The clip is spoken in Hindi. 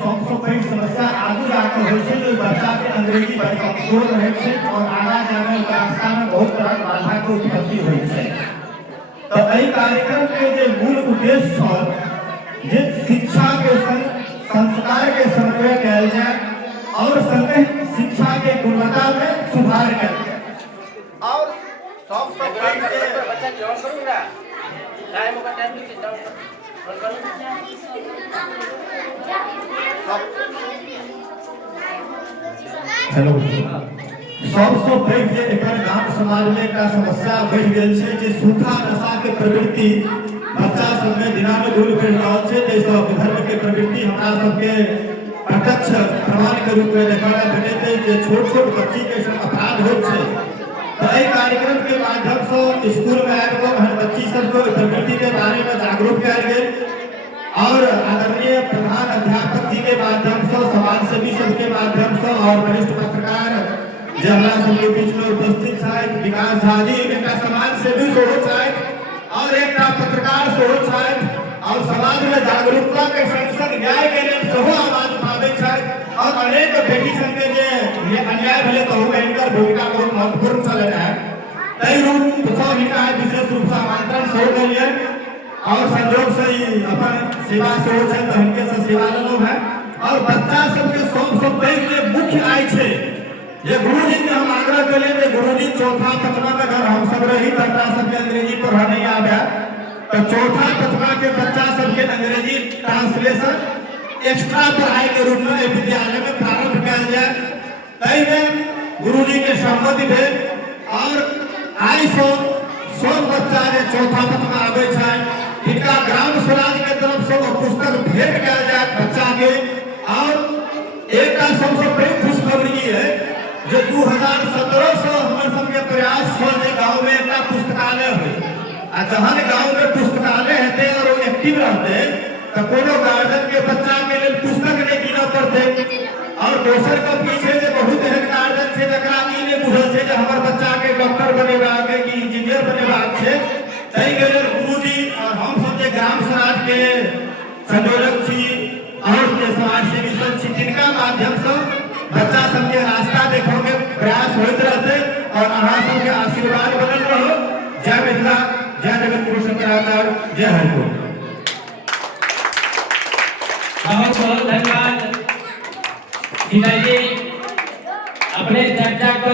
सबसे बड़ी समस्या आगू जाकर होइ छै जे बच्चा के अंग्रेजी बड़ कमजोर रहै छै और आगा जाने के रास्ता में बहुत तरह बाधा के उत्पत्ति होइ छै। तो एहि कार्यक्रम के जे मूल उद्देश्य छल जे शिक्षा के संग संस्कार के समन्वय कयल जाय और संगे शिक्षा के गुणवत्ता में सुधार कयल जाय और सबसे पैघ जे बच्चा जॉइन करू ना टाइम का टाइम की चिंता हेलो सबसे पैघ जे एकर गाम समाज में एकटा समस्या बढ़ि गेल छै जे सूखा नशा के प्रवृत्ति बच्चा सब में दिनानुदिन बढ़ि रहल छै। जैसे धर्म के प्रवृत्ति हमरा सबके प्रत्यक्ष प्रमाण के रूप में देखा भेटैत छै जे छोट छोट बच्ची के संग अपराध होइत छै। तो एहि कार्यक्रम के माध्यम से स्कूल में आबि कऽ बच्ची सबको प्रवृत्ति के बारे में जागरूक कयल गेल और आदरणीय प्रधान अध्यापक जी के माध्यम से समाज सेवी सबके माध्यम से और वरिष्ठ पत्रकार जे हमरा सबके बीच में उपस्थित छथि विकास झा जी एकटा समाज सेवी सेहो छथि और एकटा पत्रकार सेहो छथि और समाज में जागरूकता के संग संग न्याय के लेल सेहो आवाज उठाबै छथि और अनेक बेटी सबके जे अन्याय भेलै तहू में हिनकर भूमिका बहुत महत्वपूर्ण छलनि है। ताहि रूप से हिनका विशेष रूप से आमंत्रण सेहो देलियनि और संजोग से अपन सेवा सेहो छै तो हिनके से सेवा लेलहुं है और बच्चा सबके सबसे पैघ जे मुख्य आय छै जे गुरुजी के हम आग्रह केलिए जे गुरुजी चौथा पांचवा में अगर हम सब रही बच्चा सबके अंग्रेजी पढ़ा नहीं आबे तो चौथा पांचवा के बच्चा सबके अंग्रेजी ट्रांसलेशन एक्स्ट्रा पढ़ाई के रूप में विद्यालय में प्रारंभ कयल जाए। ताहि में गुरुजी के सहमति भेल और आइ से सब बच्चा जे चौथा पांचवा आबै छै इनका ग्राम स्वराज के तरफ से वो पुस्तक भेंट किया जाए बच्चा के। और एक सबसे बड़ी खुशखबरी है जो 2017 से हमारे सबके प्रयास छल जे गांव में एक पुस्तकालय हो आ जहन गांव में पुस्तकालय हेतै और वो एक्टिव रहते तो कोनो गार्जियन के बच्चा के लिए पुस्तक नहीं कीनऽ पड़ते और दोसर के पीछे जे बहुत एहन गार्जियन छै जकरा ई नहीं बुझल छै जे हमर बच्चा के डॉक्टर बनेबाक है कि इंजीनियर बनेबाक छै। ताहि के लेल गुरुजी और हम सब जे ग्राम स्वराज के संयोजक छी और जे समाज सेवी सब छी तिनका माध्यम से बच्चा सबके रास्ता देखो के प्रयास होइत रहते और अहाँ सबके आशीर्वाद बनल रहो। जय मिथिला, जय जगत गुरु शंकराचार्य, जय हरिओम। बहुत बहुत धन्यवाद जी। अपने चर्चा को